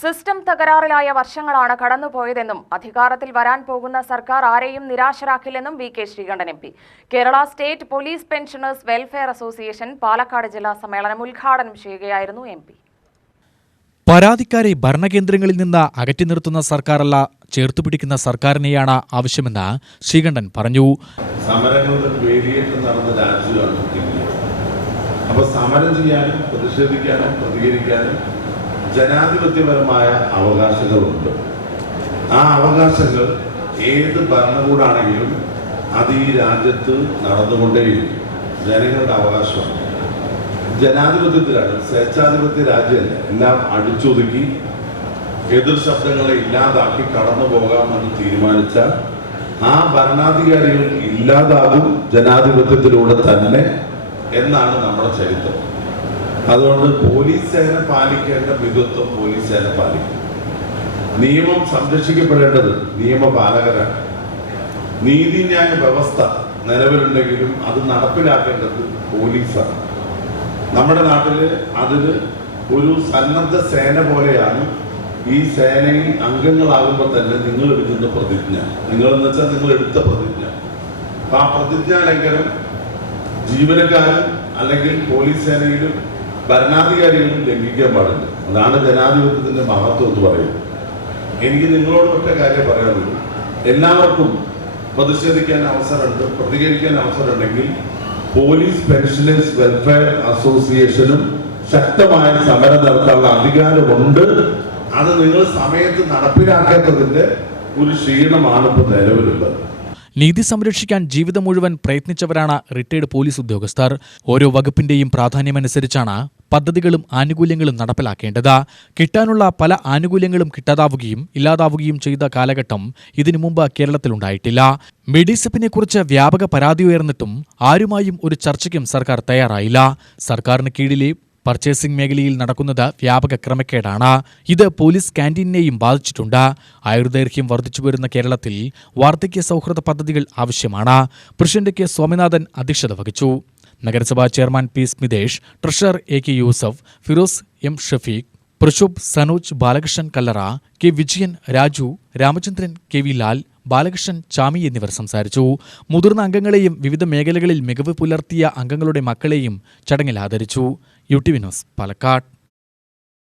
System തകരാറിലായ വർഷങ്ങളാണ് കടന്നുപോയതെന്നും അധികാരത്തിൽ വരാൻ പോകുന്ന സർക്കാർ ആരെയും നിരാശരാക്കില്ലെന്നും V K. Sreekantan MP. Kerala state police pensioners welfare association Palakkad ജില്ലാ സമ്മേളനം ഉദ്ഘാടനം ചെയ്യുകയായിരുന്നു എം.പി. പരാതിക്കാരെ ഭരണകേന്ദ്രങ്ങളിൽ നിന്ന് അകറ്റി നിർത്തുന്ന സർക്കാരല്ല, ചേർത്തുപിടിക്കുന്ന സർക്കാരിനെയാണ് ആവശ്യമെന്ന് ശ്രീകണ്ഠൻ പറഞ്ഞു. സമരങ്ങളുടെ വേദിയേറ്റം നടന്ന രാജ്യമാണ് ഇന്ത്യ. അപ്പോൾ സമരം ചെയ്യാനും പ്രതിഷേധിക്കാനും പ്രതികരിക്കാനും ജനാധിപത്യപരമായ അവകാശങ്ങളുണ്ട്. ആ അവകാശങ്ങൾ ഏത് ഭരണകൂടാണെങ്കിലും അത് ഈ രാജ്യത്ത് നടന്നുകൊണ്ടേയിരിക്കും. ജനങ്ങളുടെ അവകാശമാണ്. ജനാധിപത്യത്തിലാണ്, സ്വേച്ഛാധിപത്യ രാജ്യമല്ല. എല്ലാം അടിച്ചൊതുക്കി എതിർ ശബ്ദങ്ങളെ ഇല്ലാതാക്കി കടന്നു പോകാമെന്ന് തീരുമാനിച്ച ആ ഭരണാധികാരികൾ ഇല്ലാതാകും ജനാധിപത്യത്തിലൂടെ തന്നെ എന്നാണ് നമ്മുടെ ചരിത്രം. അതുകൊണ്ട് പോലീസ് സേന പാലിക്കേണ്ട മിതത്വം പോലീസ് സേന പാലിക്കും. നിയമം സംരക്ഷിക്കപ്പെടേണ്ടത് നിയമപാലകരാണ്. നീതിന്യായ വ്യവസ്ഥ നിലവിലുണ്ടെങ്കിലും അത് നടപ്പിലാക്കേണ്ടത് പോലീസാണ്. നമ്മുടെ നാട്ടിൽ അതിന് ഒരു സന്നദ്ധ സേന പോലെയാണ്. ഈ സേനയിൽ അംഗങ്ങളാകുമ്പോൾ തന്നെ നിങ്ങൾ എടുക്കുന്ന പ്രതിജ്ഞ, നിങ്ങളെന്ന് വെച്ചാൽ നിങ്ങൾ എടുത്ത പ്രതിജ്ഞ, അപ്പം ആ പ്രതിജ്ഞാ ലംഘനം ജീവനക്കാരും അല്ലെങ്കിൽ പോലീസ് സേനയിലും ഭരണാധികാരികളും ലംഘിക്കാൻ പാടില്ല. അതാണ് ജനാധിപത്യത്തിന്റെ മഹത്വം എന്ന് പറയുന്നത്. എനിക്ക് നിങ്ങളോട് ഒറ്റ കാര്യം പറയാനുള്ളൂ. എല്ലാവർക്കും പ്രതിഷേധിക്കാൻ അവസരമുണ്ട്, പ്രതികരിക്കാൻ അവസരമുണ്ടെങ്കിൽ പോലീസ് പെൻഷനേഴ്സ് വെൽഫെയർ അസോസിയേഷനും ശക്തമായ സമരം നടത്താനുള്ള അധികാരമുണ്ട്. അത് നിങ്ങൾ സമയത്ത് നടപ്പിലാക്കേണ്ടതിന്റെ ഒരു ക്ഷീണമാണ് ഇപ്പോൾ നിലവിലുള്ളത്. നീതി സംരക്ഷിക്കാൻ ജീവിതം മുഴുവൻ പ്രയത്നിച്ചവരാണ് റിട്ടയർഡ് പോലീസ് ഉദ്യോഗസ്ഥർ. ഓരോ വകുപ്പിന്റെയും പ്രാധാന്യമനുസരിച്ചാണ് പദ്ധതികളും ആനുകൂല്യങ്ങളും നടപ്പിലാക്കേണ്ടത്. കിട്ടാനുള്ള പല ആനുകൂല്യങ്ങളും കിട്ടാതാവുകയും ഇല്ലാതാവുകയും ചെയ്ത കാലഘട്ടം ഇതിനു മുമ്പ് കേരളത്തിലുണ്ടായിട്ടില്ല. മെഡിസെപ്പിനെക്കുറിച്ച് വ്യാപക പരാതി ഉയർന്നിട്ടും ആരുമായും ഒരു ചർച്ചയ്ക്കും സർക്കാർ തയ്യാറായില്ല. സർക്കാരിന് കീഴിലെ പർച്ചേസിംഗ് മേഖലയിൽ നടക്കുന്നത് വ്യാപക ക്രമക്കേടാണ്. ഇത് പോലീസ് ക്യാന്റീനെയും ബാധിച്ചിട്ടുണ്ട്. ആയുർദൈർഘ്യം വർദ്ധിച്ചുവരുന്ന കേരളത്തിൽ വാർദ്ധക്യ സൗഹൃദ പദ്ധതികൾ ആവശ്യമാണ്. പ്രസിഡന്റ് കെ സ്വാമിനാഥൻ അധ്യക്ഷത വഹിച്ചു. നഗരസഭാ chairman P Smithesh, treasurer A K. Yusuf, Firoz M. Shafeeq, Prashobh, Sanoj, Balakrishnan Kallara, K. Vijayan, Raju, Ramachandran, K. V. Lal, Balakrishnan, Chami എന്നിവർ സംസാരിച്ചു. മുതിർന്ന അംഗങ്ങളെയും വിവിധ മേഖലകളിൽ മികവ് പുലർത്തിയ അംഗങ്ങളുടെ മക്കളെയും ചടങ്ങിൽ ആദരിച്ചു. UTV news, Palakkad.